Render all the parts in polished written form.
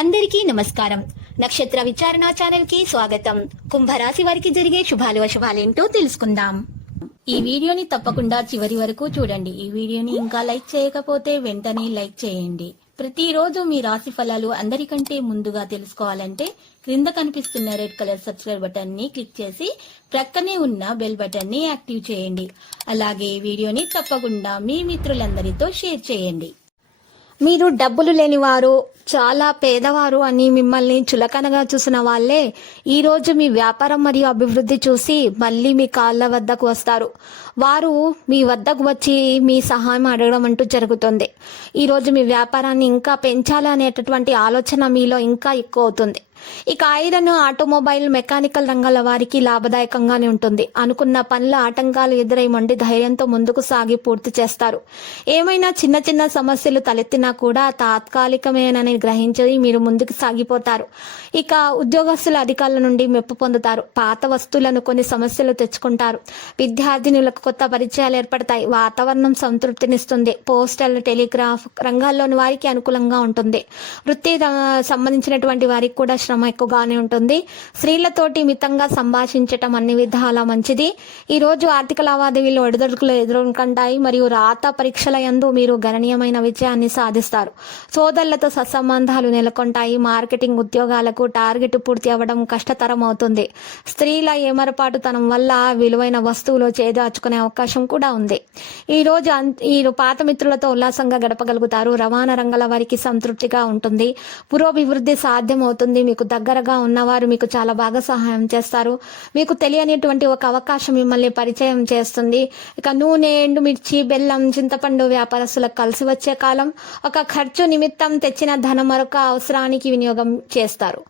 అందరికీ నమస్కారం. నక్షత్ర విచారణ ఛానల్ కి స్వాగతం. కుంభరాశి వారికి జరిగే శుభాలు అశుభాలేంటో తెలుసుకుందాం. ఈ వీడియోని తప్పకుండా చివరి వరకు చూడండి. ఈ వీడియోని ఇంకా లైక్ చేయకపోతే వెంటనే లైక్ చేయండి. ప్రతిరోజు మీ రాశి ఫలాలు అందరికంటే ముందుగా తెలుసుకోవాలంటే క్రింద కనిపిస్తున్న రెడ్ కలర్ సబ్స్క్రైబ్ బటన్ ని క్లిక్ చేసి ప్రక్కనే ఉన్న బెల్ బటన్ ని యాక్టివ్ చేయండి. అలాగే ఈ వీడియోని తప్పకుండా మీ మిత్రులందరితో షేర్ చేయండి. మీరు డబ్బులు లేనివారు, చాలా పేదవారు అని మిమ్మల్ని చులకనగా చూసిన వాళ్లే ఈ రోజు మీ వ్యాపారం మరియు అభివృద్ధి చూసి మళ్ళీ మీ కాళ్ళ వద్దకు వస్తారు. వారు మీ వద్దకు వచ్చి మీ సహాయం అడగడం అంటూ జరుగుతుంది. ఈ రోజు మీ వ్యాపారాన్ని ఇంకా పెంచాలనేటటువంటి ఆలోచన మీలో ఇంకా ఎక్కువ అవుతుంది. ఇక ఐరన్, ఆటోమొబైల్, మెకానికల్ రంగాల వారికి లాభదాయకంగానే ఉంటుంది. అనుకున్న పనుల ఆటంకాలు ఎదురై మొండి ధైర్యంతో ముందుకు సాగి పూర్తి చేస్తారు. ఏమైనా చిన్న చిన్న సమస్యలు తలెత్తినా కూడా తాత్కాలికమేనని గ్రహించి మీరు ముందుకు సాగిపోతారు. ఇక ఉద్యోగస్తుల అధికారుల నుండి మెప్పు పొందుతారు. పాత వస్తువులను కొన్ని సమస్యలు తెచ్చుకుంటారు. విద్యార్థినులకు కొత్త పరిచయాలు ఏర్పడతాయి. వాతావరణం సంతృప్తినిస్తుంది. పోస్టల్, టెలిగ్రాఫ్ రంగాల్లోని వారికి అనుకూలంగా ఉంటుంది. వృత్తి సంబంధించినటువంటి వారికి కూడా శ్రమ ఎక్కువగానే ఉంటుంది. స్త్రీలతోటి మితంగా సంభాషించటం అన్ని విధాలా మంచిది. ఈ రోజు ఆర్థిక లావాదేవీలు ఒడిదుడుకులు ఎదుర్కొంటాయి మరియు రాత పరీక్షల యందు మీరు గణనీయమైన విజయాన్ని సాధిస్తారు. సోదరులతో సత్సంబంధాలు నెలకొంటాయి. మార్కెటింగ్ ఉద్యోగాలకు టార్గెట్ పూర్తి అవ్వడం కష్టతరం అవుతుంది. స్త్రీల ఏమరపాటుతనం వల్ల విలువైన వస్తువులు చేదాచుకునే అవకాశం కూడా ఉంది. ఈ రోజు పాత మిత్రులతో ఉల్లాసంగా గడపగలుగుతారు. రవాణా రంగాల వారికి సంతృప్తిగా ఉంటుంది. పురోభివృద్ధి సాధ్యం అవుతుంది. మీకు దగ్గరగా ఉన్నవారు మీకు చాలా బాగా సహాయం చేస్తారు. మీకు తెలియనిటువంటి ఒక అవకాశం మిమ్మల్ని పరిచయం చేస్తుంది. ఇక నూనె, ఎండుమిర్చి, బెల్లం, చింతపండు వ్యాపారస్తులకు కలిసి వచ్చే కాలం. ఒక ఖర్చు నిమిత్తం తెచ్చిన ధనం మరొక అవసరానికి వినియోగం చేస్తారు.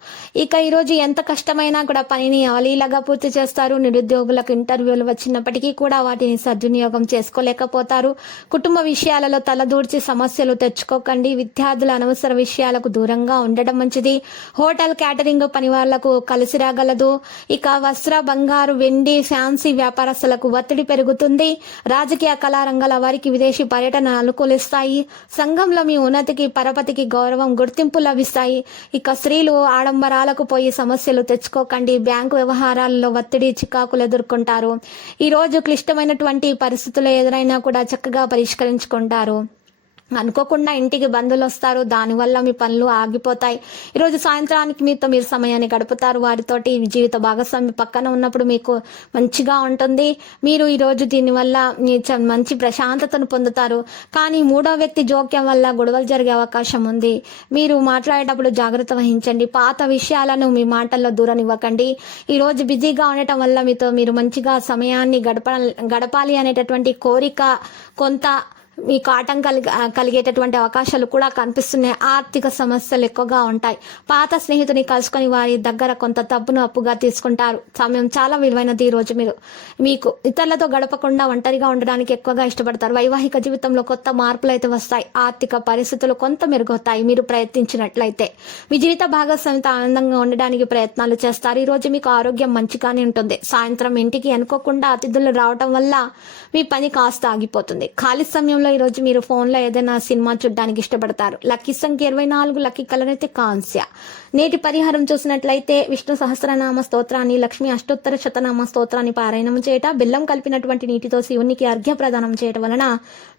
ఇక ఈరోజు ఎంత కష్టమైనా కూడా పనిని అవలీలగా పూర్తి చేస్తారు. నిరుద్యోగులకు ఇంటర్వ్యూలు వచ్చినప్పటికీ కూడా వాటిని సద్వినియోగం చేసుకోలేకపోతారు. కుటుంబ విషయాలలో తలదూర్చి సమస్యలు తెచ్చుకోకండి. విద్యార్థుల అనవసర విషయాలకు దూరంగా ఉండడం మంచిది. హోటల్, క్యాటరింగ్ పని వాళ్లకు కలిసి రాగలదు. ఇక వస్త్ర, బంగారు, వెండి, ఫ్యాన్సీ వ్యాపారస్తులకు ఒత్తిడి పెరుగుతుంది. రాజకీయ కళారంగాల వారికి విదేశీ పర్యటన అనుకూలిస్తాయి. సంఘంలో మీ ఉన్నతికి, పరపతికి గౌరవం, గుర్తింపు లభిస్తాయి. ఇక స్త్రీలు ఆడంబరాలకు పోయి సమస్యలు తెచ్చుకోకండి. బ్యాంకు వ్యవహారాలలో ఒత్తిడి, చికాకులు ఎదుర్కొంటారు. ఈ రోజు క్లిష్టమైనటువంటి పరిస్థితులు ఎదురైనా కూడా చక్కగా పరిష్కరించుకుంటారు. అనుకోకుండా ఇంటికి బంధువులు వస్తారు. దానివల్ల మీ పనులు ఆగిపోతాయి. ఈరోజు సాయంత్రానికి మీతో మీరు సమయాన్ని గడుపుతారు. వారితోటి జీవిత భాగస్వామి పక్కన ఉన్నప్పుడు మీకు మంచిగా ఉంటుంది. మీరు ఈరోజు దీనివల్ల మంచి ప్రశాంతతను పొందుతారు. కానీ మూడో వ్యక్తి జోక్యం వల్ల గొడవలు జరిగే అవకాశం ఉంది. మీరు మాట్లాడేటప్పుడు జాగ్రత్త వహించండి. పాత విషయాలను మీ మాటల్లో దూరనివ్వకండి. ఈరోజు బిజీగా ఉండటం వల్ల మీతో మీరు మంచిగా సమయాన్ని గడపాలి అనేటటువంటి కోరిక కొంత మీకు ఆటంకాలు కలిగేటటువంటి అవకాశాలు కూడా కనిపిస్తున్నాయి. ఆర్థిక సమస్యలు ఎక్కువగా ఉంటాయి. పాత స్నేహితుని కలుసుకొని వారి దగ్గర కొంత డబ్బును అప్పుగా తీసుకుంటారు. సమయం చాలా విలువైనది. ఈ రోజు మీకు ఇతరులతో గడపకుండా ఒంటరిగా ఉండడానికి ఎక్కువగా ఇష్టపడతారు. వైవాహిక జీవితంలో కొత్త మార్పులు అయితే వస్తాయి. ఆర్థిక పరిస్థితులు కొంత మెరుగవుతాయి మీరు ప్రయత్నించినట్లయితే. మీ జీవిత భాగస్వామితో ఆనందంగా ఉండడానికి ప్రయత్నాలు చేస్తారు. ఈ రోజు మీకు ఆరోగ్యం మంచిగానే ఉంటుంది. సాయంత్రం ఇంటికి అనుకోకుండా అతిథులు రావడం వల్ల మీ పని కాస్త ఆగిపోతుంది. ఖాళీ సమయంలో ఈ రోజు మీరు ఫోన్ లో ఏదైనా సినిమా చూడడానికి ఇష్టపడతారు. లక్కీ సంఖ్య 24, లక్కీ కలర్ అయితే కాంస్య. నేటి పరిహారం చూసినట్లయితే విష్ణు సహస్రనామ స్తోత్రాన్ని, లక్ష్మీ అష్టోత్తర శతనామ స్తోత్రాన్ని పారాయణం చేయట, బెల్లం కలిపినటువంటి నీటితో శివునికి అర్ఘ్య ప్రదానం చేయటం వలన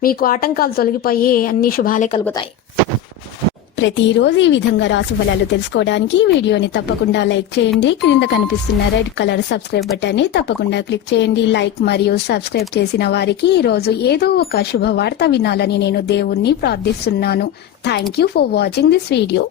మీకు ఆటంకాలు తొలగిపోయి అన్ని శుభాలే కలుగుతాయి. ప్రతిరోజు ఈ విధంగా రాశి ఫలాలు తెలుసుకోవడానికి వీడియోని తప్పకుండా లైక్ చేయండి. క్రింద కనిపిస్తున్న రెడ్ కలర్ సబ్స్క్రైబ్ బటన్ ని తప్పకుండా క్లిక్ చేయండి. లైక్ మరియు సబ్స్క్రైబ్ చేసిన వారికి ఈ రోజు ఏదో ఒక శుభవార్త వినాలని నేను దేవుణ్ణి ప్రార్థిస్తున్నాను. Thank you for watching this video.